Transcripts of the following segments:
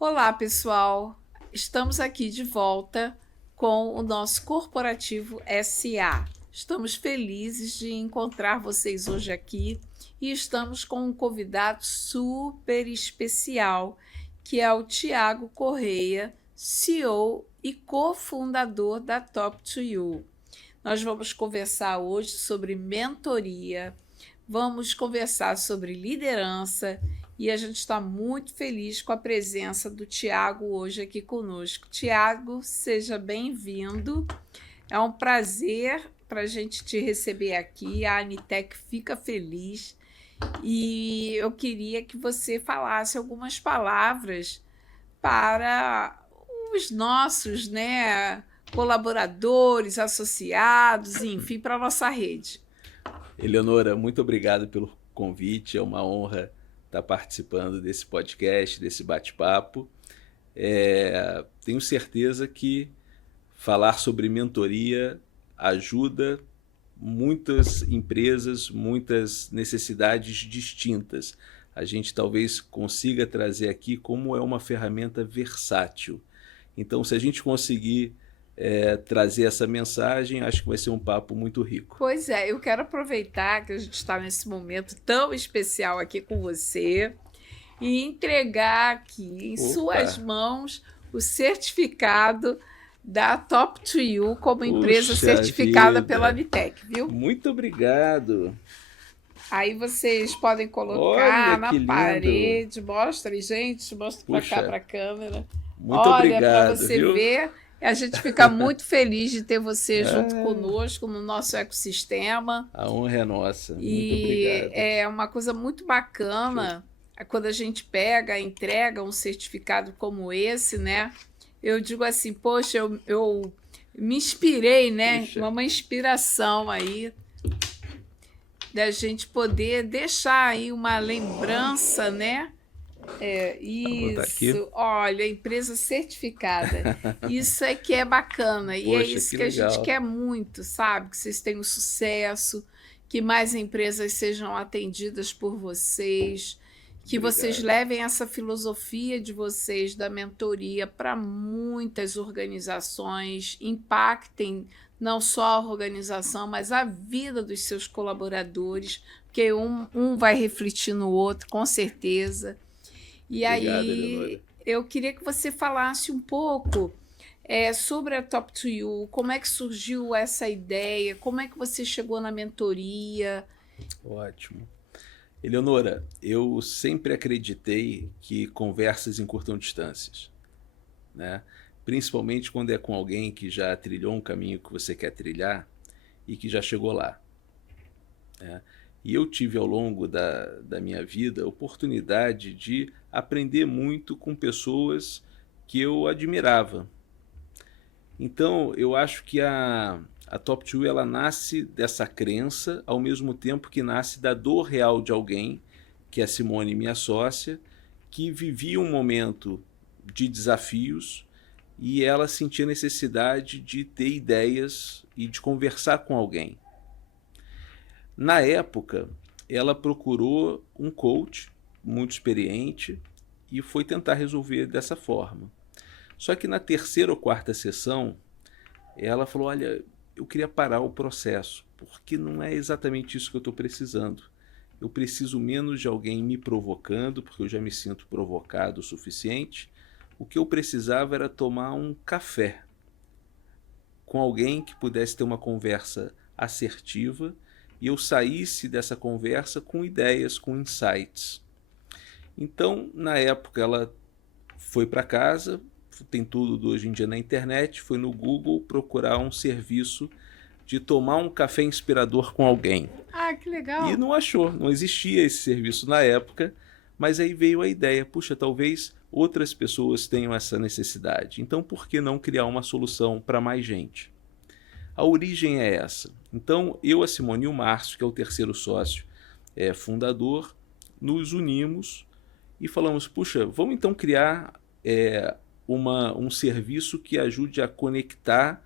Olá, pessoal! Estamos aqui de volta com o nosso Corporativo SA. Estamos felizes de encontrar vocês hoje aqui e estamos com um convidado super especial, que é o Tiago Correia, CEO e cofundador da Top2You. Nós vamos conversar hoje sobre mentoria, vamos conversar sobre liderança e a gente está muito feliz com a presença do Tiago hoje aqui conosco. Tiago, seja bem-vindo. É um prazer para a gente te receber aqui. A Anitec fica feliz e eu queria que você falasse algumas palavras para os nossos, colaboradores, associados, enfim, para a nossa rede. Eleonora, muito obrigado pelo convite. É uma honra estar participando desse podcast, desse bate-papo. Tenho certeza que falar sobre mentoria ajuda muitas empresas, muitas necessidades distintas. A gente talvez consiga trazer aqui como é uma ferramenta versátil. Então, se a gente conseguir trazer essa mensagem, acho que vai ser um papo muito rico. Pois é, eu quero aproveitar que a gente está nesse momento tão especial aqui com você e entregar aqui em suas mãos o certificado da Top2You como empresa Puxa certificada vida. pela Anitec, viu? Muito obrigado. Aí vocês podem colocar Olha, na que lindo. parede. Mostra aí, gente. Mostra para cá, Puxa. para a câmera. Muito Olha, para obrigado, você viu? ver. A gente fica muito feliz de ter você junto conosco no nosso ecossistema. A honra é nossa. Muito E obrigado. é uma coisa muito bacana quando a gente pega, entrega um certificado como esse, né? Eu digo assim, poxa, eu me inspirei, né? Puxa. Uma inspiração aí da gente poder deixar aí uma lembrança, né? Vou botar aqui. Isso, olha, empresa certificada. Isso é que é bacana. E é Poxa, isso que que a gente legal. quer muito, sabe? Que vocês tenham sucesso, que mais empresas sejam atendidas por vocês, que vocês levem essa filosofia de vocês da mentoria para muitas organizações, impactem não só a organização, mas a vida dos seus colaboradores, porque um vai refletir no outro, com certeza. E Obrigado, aí, Eleonora. eu queria que você falasse um pouco sobre a Top2You, como é que surgiu essa ideia, como é que você chegou na mentoria. Ótimo. Eleonora, eu sempre acreditei que conversas encurtam distâncias, né? Principalmente quando é com alguém que já trilhou um caminho que você quer trilhar e que já chegou lá, né? E eu tive ao longo da minha vida a oportunidade de aprender muito com pessoas que eu admirava. Então, eu acho que a Top2 ela nasce dessa crença, ao mesmo tempo que nasce da dor real de alguém, que é a Simone, minha sócia, que vivia um momento de desafios e ela sentia necessidade de ter ideias e de conversar com alguém. Na época, ela procurou um coach muito experiente e foi tentar resolver dessa forma. Só que na terceira ou quarta sessão, ela falou, olha, eu queria parar o processo, porque não é exatamente isso que eu estou precisando. Eu preciso menos de alguém me provocando, porque eu já me sinto provocado o suficiente. O que eu precisava era tomar um café com alguém que pudesse ter uma conversa assertiva e eu saísse dessa conversa com ideias, com insights. Então, na época, ela foi para casa, tem tudo hoje em dia na internet, foi no Google procurar um serviço de tomar um café inspirador com alguém. Ah, que legal! E não achou, não existia esse serviço na época, mas aí veio a ideia, puxa, talvez outras pessoas tenham essa necessidade, então por que não criar uma solução para mais gente? A origem é essa. Então, eu, a Simone e o Márcio, que é o terceiro sócio fundador, nos unimos e falamos, puxa, vamos então criar um serviço que ajude a conectar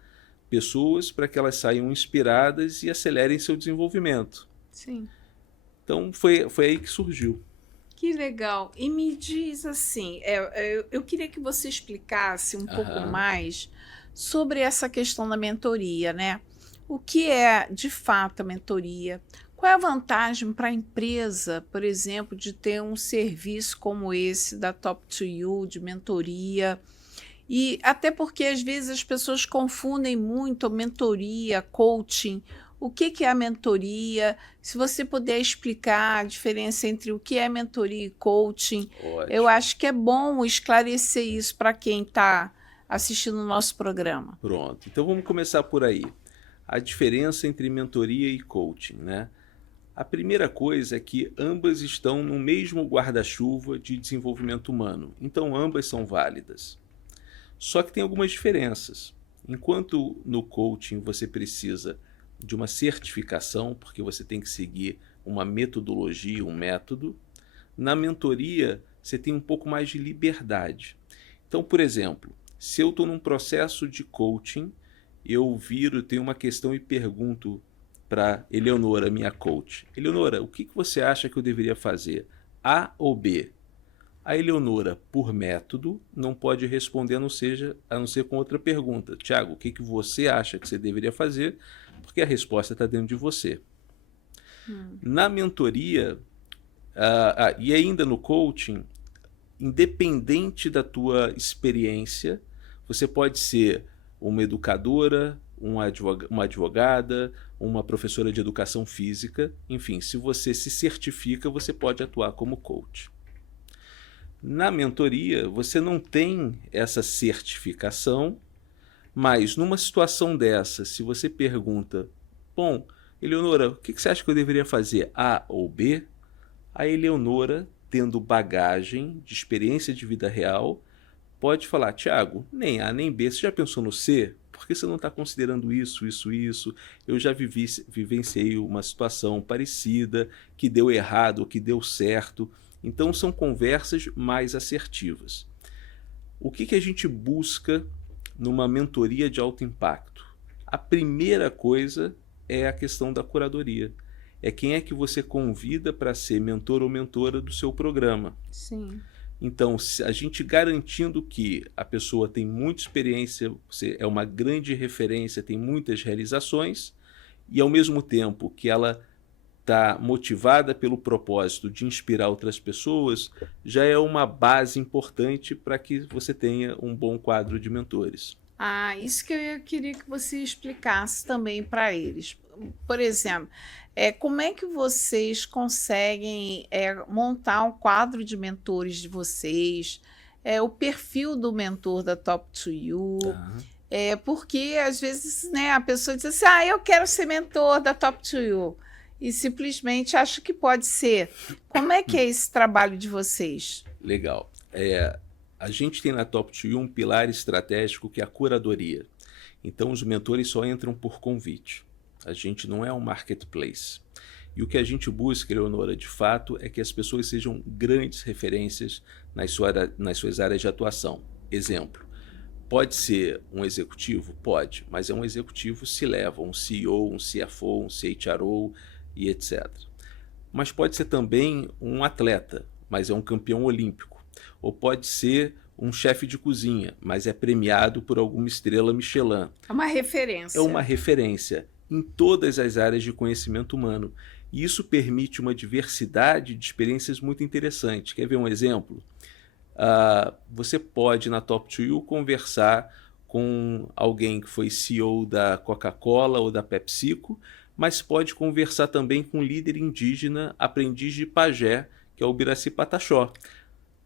pessoas para que elas saiam inspiradas e acelerem seu desenvolvimento. Sim. Então, foi aí que surgiu. Que legal. E me diz assim, eu queria que você explicasse um pouco Aham. mais sobre essa questão da mentoria, né? O que é de fato a mentoria? Qual é a vantagem para a empresa, por exemplo, de ter um serviço como esse da Top to You, de mentoria? E até porque às vezes as pessoas confundem muito mentoria, coaching. O que que é a mentoria? Se você puder explicar a diferença entre o que é mentoria e coaching, eu Ótimo. acho que é bom esclarecer isso para quem está assistindo o nosso programa. Pronto. Então vamos começar por aí. A diferença entre mentoria e coaching, né? A primeira coisa é que ambas estão no mesmo guarda-chuva de desenvolvimento humano, então ambas são válidas. Só que tem algumas diferenças. Enquanto no coaching você precisa de uma certificação, porque você tem que seguir uma metodologia, um método, na mentoria você tem um pouco mais de liberdade. Então, por exemplo, se eu estou num processo de coaching, eu viro, tenho uma questão e pergunto para Eleonora, minha coach. Eleonora, o que você acha que eu deveria fazer? A ou B? A Eleonora, por método, não pode responder a não ser com outra pergunta. Tiago, o que você acha que você deveria fazer? Porque a resposta está dentro de você. Hum. Na mentoria, e ainda no coaching, independente da tua experiência, você pode ser uma educadora, uma advogada, uma professora de educação física, enfim, se você se certifica, você pode atuar como coach. Na mentoria, você não tem essa certificação, mas numa situação dessa, se você pergunta, bom, Eleonora, o que você acha que eu deveria fazer, A ou B? A Eleonora, tendo bagagem de experiência de vida real, pode falar, Tiago, nem A nem B, você já pensou no C? Por que você não está considerando isso, isso, isso? Eu já vivenciei uma situação parecida, que deu errado, que deu certo. Então são conversas mais assertivas. O que a gente busca numa mentoria de alto impacto? A primeira coisa é a questão da curadoria. É quem é que você convida para ser mentor ou mentora do seu programa. Sim. Então, a gente garantindo que a pessoa tem muita experiência, você é uma grande referência, tem muitas realizações, e ao mesmo tempo que ela está motivada pelo propósito de inspirar outras pessoas, já é uma base importante para que você tenha um bom quadro de mentores. Ah, isso que eu queria que você explicasse também para eles. Por exemplo, como é que vocês conseguem montar um quadro de mentores de vocês, o perfil do mentor da Top to You, Tá? porque às vezes, né, a pessoa diz assim, eu quero ser mentor da Top to You, e simplesmente acha que pode ser. Como é que é esse trabalho de vocês? Legal. A gente tem na Top 2 um pilar estratégico que é a curadoria. Então os mentores só entram por convite. A gente não é um marketplace. E o que a gente busca, Eleonora, de fato, é que as pessoas sejam grandes referências nas suas áreas de atuação. Exemplo, pode ser um executivo? Pode, mas é um executivo C-level, um CEO, um CFO, um CHRO e etc. Mas pode ser também um atleta, mas é um campeão olímpico. Ou pode ser um chefe de cozinha, mas é premiado por alguma estrela Michelin. É uma É uma referência. referência em todas as áreas de conhecimento humano. E isso permite uma diversidade de experiências muito interessante. Quer ver um exemplo? Você pode, na Top 2 conversar com alguém que foi CEO da Coca-Cola ou da PepsiCo, mas pode conversar também com um líder indígena, aprendiz de pajé, que é o Biraci Pataxó.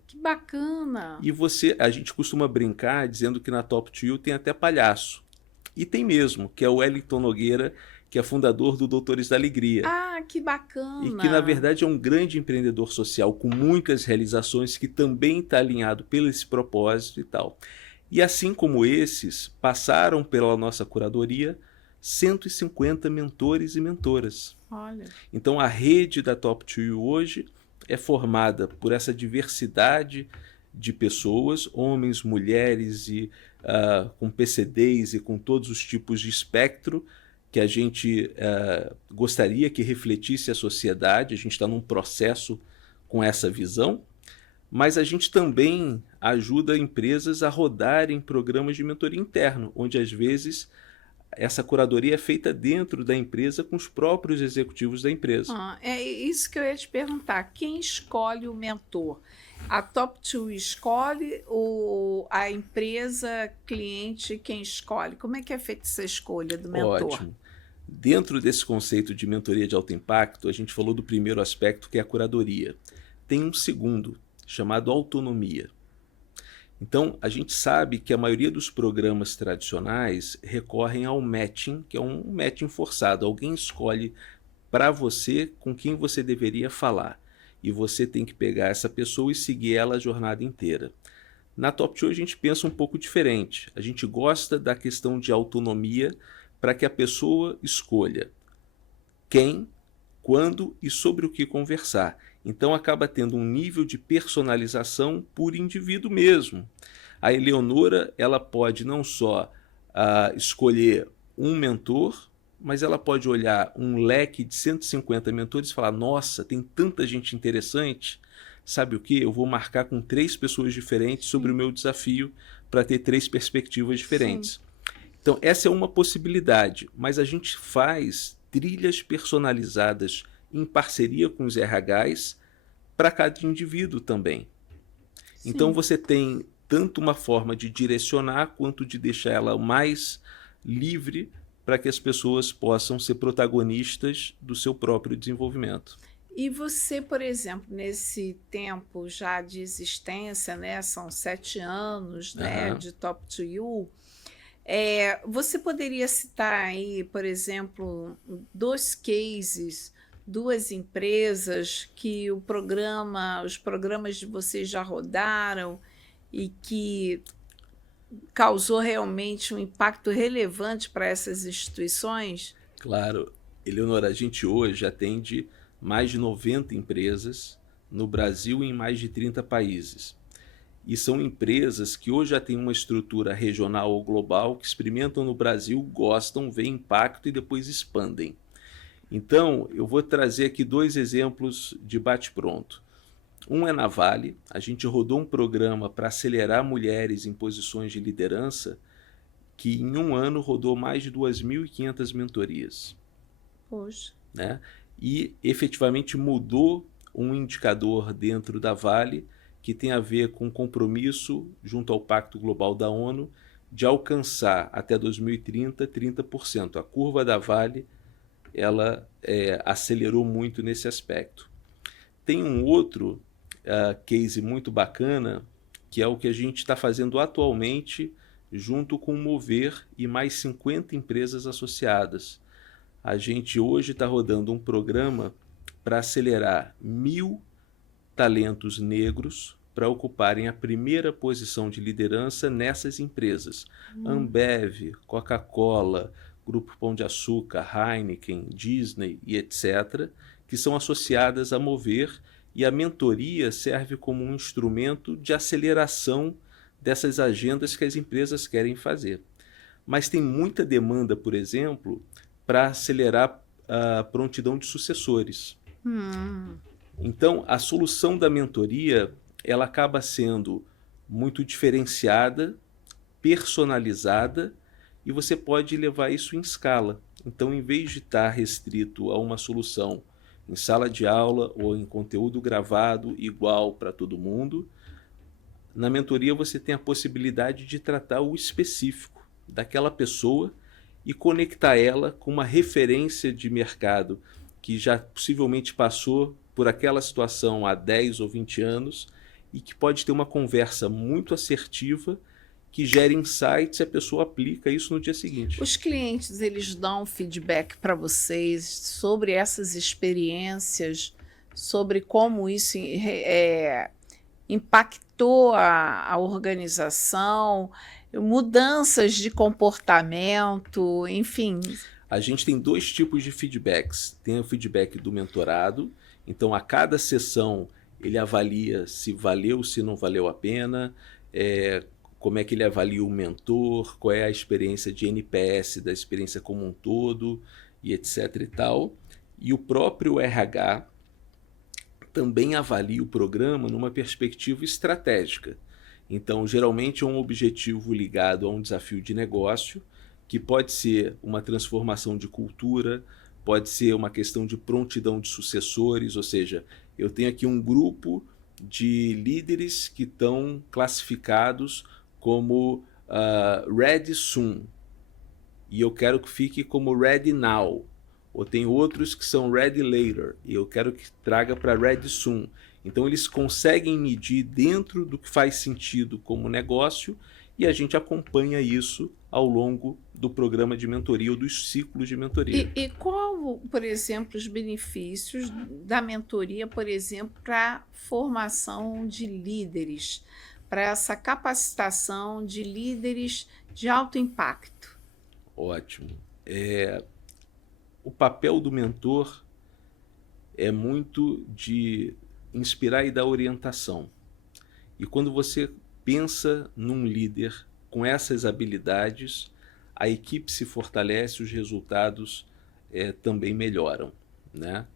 Que bacana! E a gente costuma brincar dizendo que na Top 2 tem até palhaço. E tem mesmo, que é o Wellington Nogueira, que é fundador do Doutores da Alegria. Ah, que E que, na bacana! verdade, é um grande empreendedor social com muitas realizações, que também está alinhado pelo esse propósito e tal. E assim como esses, passaram pela nossa curadoria 150 mentores e mentoras. Olha, Então a rede da Top 2 hoje é formada por essa diversidade de pessoas, homens, mulheres e com PCDs e com todos os tipos de espectro que a gente gostaria que refletisse a sociedade. A gente está num processo com essa visão, mas a gente também ajuda empresas a rodarem programas de mentoria interno, onde às vezes essa curadoria é feita dentro da empresa com os próprios executivos da empresa. É isso que eu ia te perguntar. Quem escolhe o mentor? A Top 2 escolhe ou a empresa, cliente, quem escolhe? Como é que é feita essa escolha do mentor? Ótimo. Dentro desse conceito de mentoria de alto impacto, a gente falou do primeiro aspecto, que é a curadoria. Tem um segundo, chamado autonomia. Então, a gente sabe que a maioria dos programas tradicionais recorrem ao matching, que é um matching forçado. Alguém escolhe para você com quem você deveria falar. E você tem que pegar essa pessoa e seguir ela a jornada inteira. Na Top 2 a gente pensa um pouco diferente. A gente gosta da questão de autonomia para que a pessoa escolha quem, quando e sobre o que conversar. Então acaba tendo um nível de personalização por indivíduo mesmo. A Eleonora, ela pode não só escolher um mentor, mas ela pode olhar um leque de 150 mentores e falar: nossa, tem tanta gente interessante, sabe o que? Eu vou marcar com 3 pessoas diferentes sobre o meu desafio para ter 3 perspectivas diferentes. Sim. Então essa é uma possibilidade, mas a gente faz trilhas personalizadas em parceria com os RHs para cada indivíduo também. Sim. Então você tem tanto uma forma de direcionar quanto de deixar ela mais livre para que as pessoas possam ser protagonistas do seu próprio desenvolvimento. E você, por exemplo, nesse tempo já de existência, né, são 7 anos, né, de Top 2 você poderia citar aí, por exemplo, 2 cases, 2 empresas que os programas de vocês já rodaram e que causou realmente um impacto relevante para essas instituições? Claro, Eleonora, a gente hoje atende mais de 90 empresas no Brasil e em mais de 30 países. E são empresas que hoje já têm uma estrutura regional ou global, que experimentam no Brasil, gostam, veem impacto e depois expandem. Então, eu vou trazer aqui 2 exemplos de bate-pronto. Um é na Vale. A gente rodou um programa para acelerar mulheres em posições de liderança, que em um ano rodou mais de 2.500 mentorias. Poxa. Né? E efetivamente mudou um indicador dentro da Vale, que tem a ver com compromisso junto ao Pacto Global da ONU de alcançar até 2030 30%. A curva da Vale ela acelerou muito nesse aspecto. Tem um outro case muito bacana, que é o que a gente está fazendo atualmente junto com o Mover e mais 50 empresas associadas. A gente hoje está rodando um programa para acelerar 1.000 talentos negros para ocuparem a primeira posição de liderança nessas empresas. Ambev, Coca-Cola, Grupo Pão de Açúcar, Heineken, Disney e etc., que são associadas a Mover, e a mentoria serve como um instrumento de aceleração dessas agendas que as empresas querem fazer. Mas tem muita demanda, por exemplo, para acelerar a prontidão de sucessores. Então, a solução da mentoria ela acaba sendo muito diferenciada, personalizada, e você pode levar isso em escala. Então, em vez de estar restrito a uma solução em sala de aula ou em conteúdo gravado igual para todo mundo, na mentoria você tem a possibilidade de tratar o específico daquela pessoa e conectar ela com uma referência de mercado que já possivelmente passou por aquela situação há 10 ou 20 anos e que pode ter uma conversa muito assertiva que gere insights e a pessoa aplica isso no dia seguinte. Os clientes, eles dão feedback para vocês sobre essas experiências, sobre como isso impactou a organização, mudanças de comportamento, enfim. A gente tem 2 tipos de feedbacks. Tem o feedback do mentorado, então a cada sessão ele avalia se valeu, se não valeu a pena, como é que ele avalia o mentor, qual é a experiência de NPS da experiência como um todo, e etc e tal. E o próprio RH também avalia o programa numa perspectiva estratégica. Então, geralmente é um objetivo ligado a um desafio de negócio, que pode ser uma transformação de cultura, pode ser uma questão de prontidão de sucessores, ou seja, eu tenho aqui um grupo de líderes que estão classificados como Ready Soon, e eu quero que fique como Ready Now. Ou tem outros que são Ready Later, e eu quero que traga para Ready Soon. Então eles conseguem medir dentro do que faz sentido como negócio, e a gente acompanha isso ao longo do programa de mentoria ou dos ciclos de mentoria. E qual, por exemplo, os benefícios da mentoria, por exemplo, para a formação de líderes, para essa capacitação de líderes de alto impacto? Ótimo. O papel do mentor é muito de inspirar e dar orientação. E quando você pensa num líder com essas habilidades, a equipe se fortalece, os resultados também melhoram, né?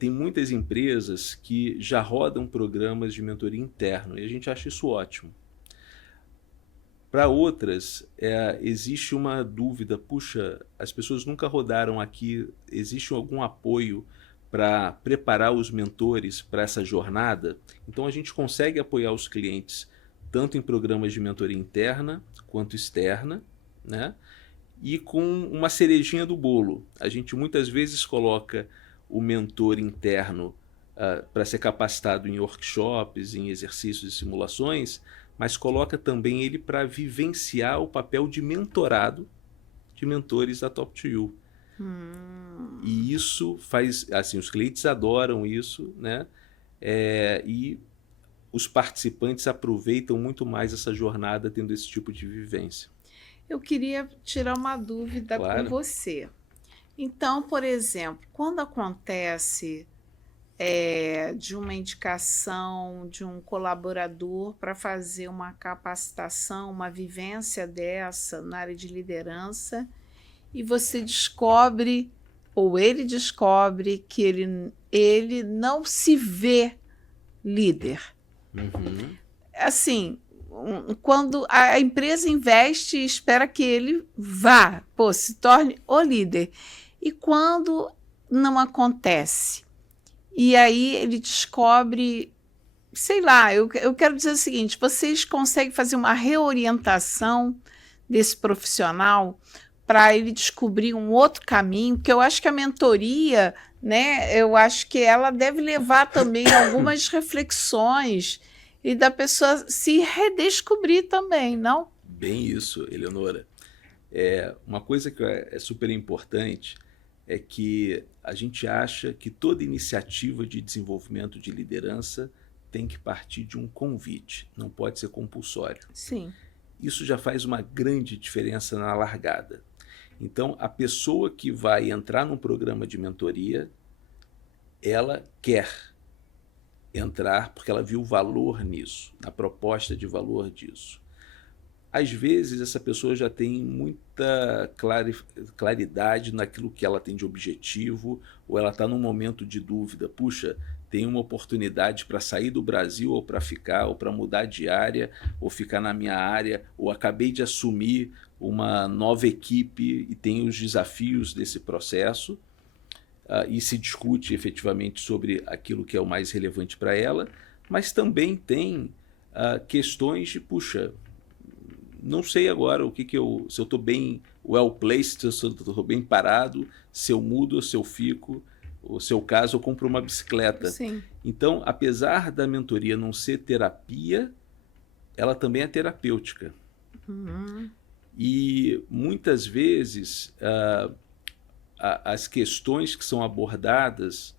Tem muitas empresas que já rodam programas de mentoria interno e a gente acha isso ótimo. Para outras, existe uma dúvida, puxa, as pessoas nunca rodaram aqui, existe algum apoio para preparar os mentores para essa jornada? Então a gente consegue apoiar os clientes tanto em programas de mentoria interna quanto externa, né? E com uma cerejinha do bolo. A gente muitas vezes coloca o mentor interno para ser capacitado em workshops, em exercícios e simulações, mas coloca também ele para vivenciar o papel de mentorado de mentores da Top 2 You. E isso faz, assim, os clientes adoram isso, né? E os participantes aproveitam muito mais essa jornada tendo esse tipo de vivência. Eu queria tirar uma dúvida com Claro. você. Então, por exemplo, quando acontece de uma indicação de um colaborador para fazer uma capacitação, uma vivência dessa na área de liderança, e você descobre, ou ele descobre, que ele não se vê líder. Uhum. Assim, quando a empresa investe e espera que ele vá, se torne o líder. E quando não acontece, e aí ele descobre, sei lá, eu quero dizer o seguinte, vocês conseguem fazer uma reorientação desse profissional para ele descobrir um outro caminho, porque eu acho que a mentoria, né, eu acho que ela deve levar também algumas reflexões e da pessoa se redescobrir também, não? Bem isso, Eleonora. Uma coisa que é super importante é que a gente acha que toda iniciativa de desenvolvimento de liderança tem que partir de um convite, não pode ser compulsório. Sim. Isso já faz uma grande diferença na largada. Então, a pessoa que vai entrar num programa de mentoria, ela quer entrar porque ela viu valor nisso, na proposta de valor disso. Às vezes, essa pessoa já tem muita claridade naquilo que ela tem de objetivo, ou ela está num momento de dúvida. Puxa, tem uma oportunidade para sair do Brasil, ou para ficar, ou para mudar de área, ou ficar na minha área, ou acabei de assumir uma nova equipe e tem os desafios desse processo, e se discute efetivamente sobre aquilo que é o mais relevante para ela, mas também tem questões de, puxa, não sei agora se eu estou bem well placed, se eu estou bem parado, se eu mudo ou se eu fico, ou se é o caso, eu compro uma bicicleta. Sim. Então, apesar da mentoria não ser terapia, ela também é terapêutica. E muitas vezes as questões que são abordadas,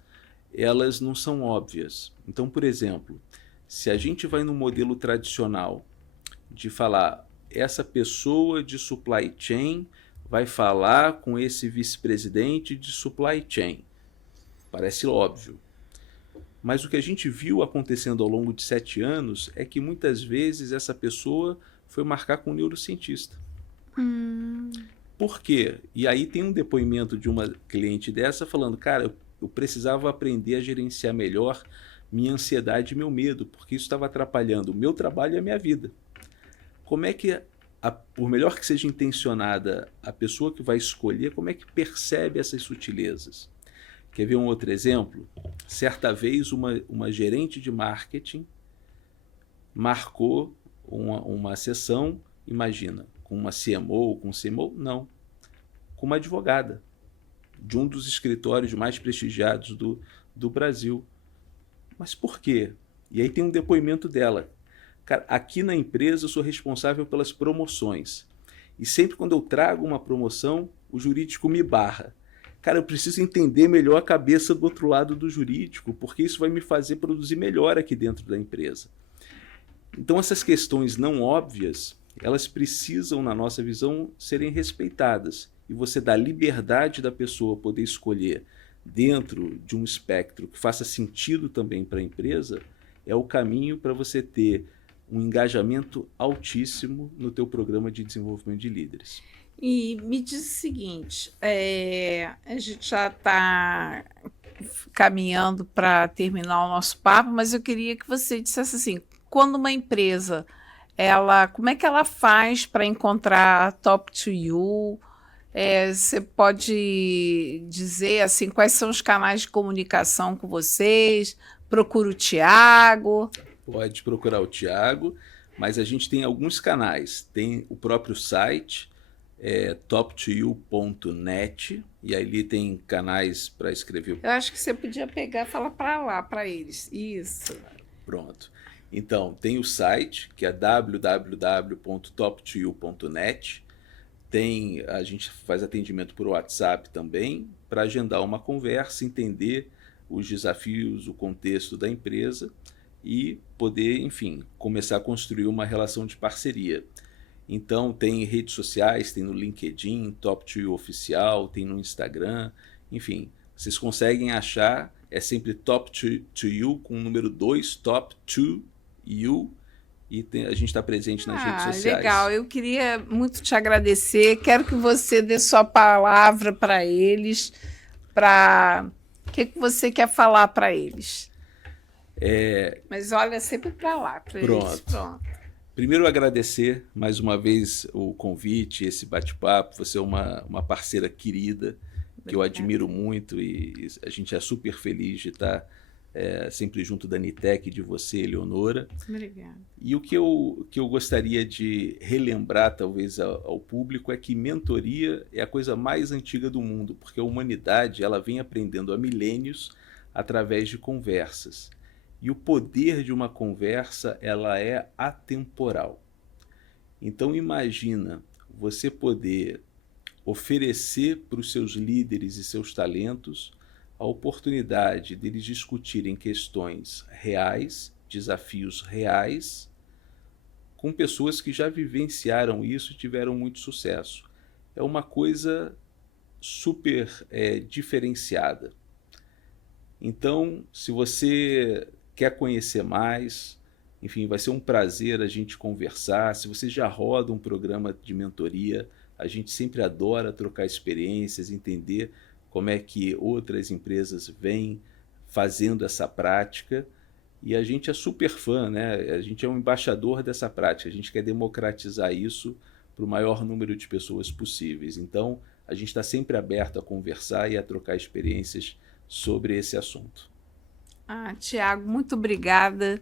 elas não são óbvias. Então, por exemplo, se a gente vai no modelo tradicional de falar, essa pessoa de supply chain vai falar com esse vice-presidente de supply chain. Parece óbvio. Mas o que a gente viu acontecendo ao longo de 7 anos é que muitas vezes essa pessoa foi marcar com um neurocientista. Por quê? E aí tem um depoimento de uma cliente dessa falando, cara, eu eu precisava aprender a gerenciar melhor minha ansiedade e meu medo, porque isso estava atrapalhando o meu trabalho e a minha vida. Como é que, por melhor que seja intencionada a pessoa que vai escolher, como é que percebe essas sutilezas? Quer ver um outro exemplo? Certa vez, uma gerente de marketing marcou uma sessão, imagina, com uma CMO, com um CMO? Não, com uma advogada de um dos escritórios mais prestigiados do Brasil. Mas por quê? E aí tem um depoimento dela. Cara, aqui na empresa eu sou responsável pelas promoções. E sempre quando eu trago uma promoção, o jurídico me barra. Cara, eu preciso entender melhor a cabeça do outro lado do jurídico, porque isso vai me fazer produzir melhor aqui dentro da empresa. Então essas questões não óbvias, elas precisam, na nossa visão, serem respeitadas. E você dá liberdade da pessoa poder escolher dentro de um espectro que faça sentido também para a empresa, é o caminho para você ter um engajamento altíssimo no teu programa de desenvolvimento de líderes. E me diz o seguinte, a gente já está caminhando para terminar o nosso papo, mas eu queria que você dissesse assim, quando uma empresa, como é que ela faz para encontrar a Top to You? Você pode dizer assim, quais são os canais de comunicação com vocês? Procura o Thiago? Pode procurar o Thiago, mas a gente tem alguns canais. Tem o próprio site, top2you.net, e ali tem canais para escrever. Eu acho que você podia pegar e falar para lá, para eles. Isso. Pronto. Então, tem o site, que é www.top2you.net. A gente faz atendimento por WhatsApp também, para agendar uma conversa, entender os desafios, o contexto da empresa e poder, enfim, começar a construir uma relação de parceria. Então, tem redes sociais, tem no LinkedIn, Top2You Oficial, tem no Instagram, enfim, vocês conseguem achar, é sempre Top2You com o número 2, Top2You, e a gente está presente nas redes sociais. Legal, eu queria muito te agradecer, quero que você dê sua palavra para eles, o que você quer falar para eles? Mas olha sempre para lá, para eles. Pronto. Primeiro, agradecer mais uma vez o convite, esse bate-papo. Você é uma parceira querida, que eu admiro muito, e a gente é super feliz de estar sempre junto da Nitec, de você, Eleonora. Obrigada. E o que eu gostaria de relembrar, talvez, ao público, é que mentoria é a coisa mais antiga do mundo, porque a humanidade ela vem aprendendo há milênios através de conversas. E o poder de uma conversa ela é atemporal. Então imagina você poder oferecer para os seus líderes e seus talentos a oportunidade deles discutirem questões reais, desafios reais, com pessoas que já vivenciaram isso e tiveram muito sucesso. É uma coisa super diferenciada. Então, se você quer conhecer mais, enfim, vai ser um prazer a gente conversar. Se você já roda um programa de mentoria, a gente sempre adora trocar experiências, entender como é que outras empresas vêm fazendo essa prática. E a gente é super fã, né? A gente é um embaixador dessa prática, a gente quer democratizar isso para o maior número de pessoas possíveis. Então, a gente está sempre aberto a conversar e a trocar experiências sobre esse assunto. Thiago, muito obrigada.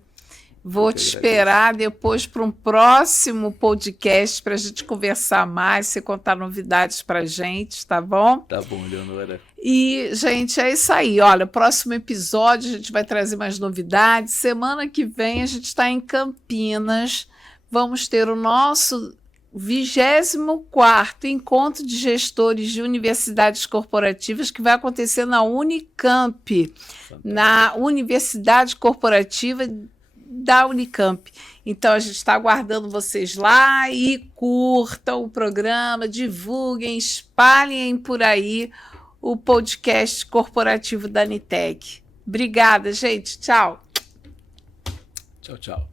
Vou te esperar depois para um próximo podcast para a gente conversar mais, você contar novidades para a gente, tá bom? Tá bom, Eleonora. E, gente, é isso aí. Olha, próximo episódio a gente vai trazer mais novidades. Semana que vem a gente está em Campinas. Vamos ter o nosso 24º Encontro de Gestores de Universidades Corporativas, que vai acontecer na Unicamp, fantástico, na Universidade Corporativa da Unicamp. Então, a gente está aguardando vocês lá e curtam o programa, divulguem, espalhem por aí o podcast corporativo da Nitec. Obrigada, gente. Tchau. Tchau, tchau.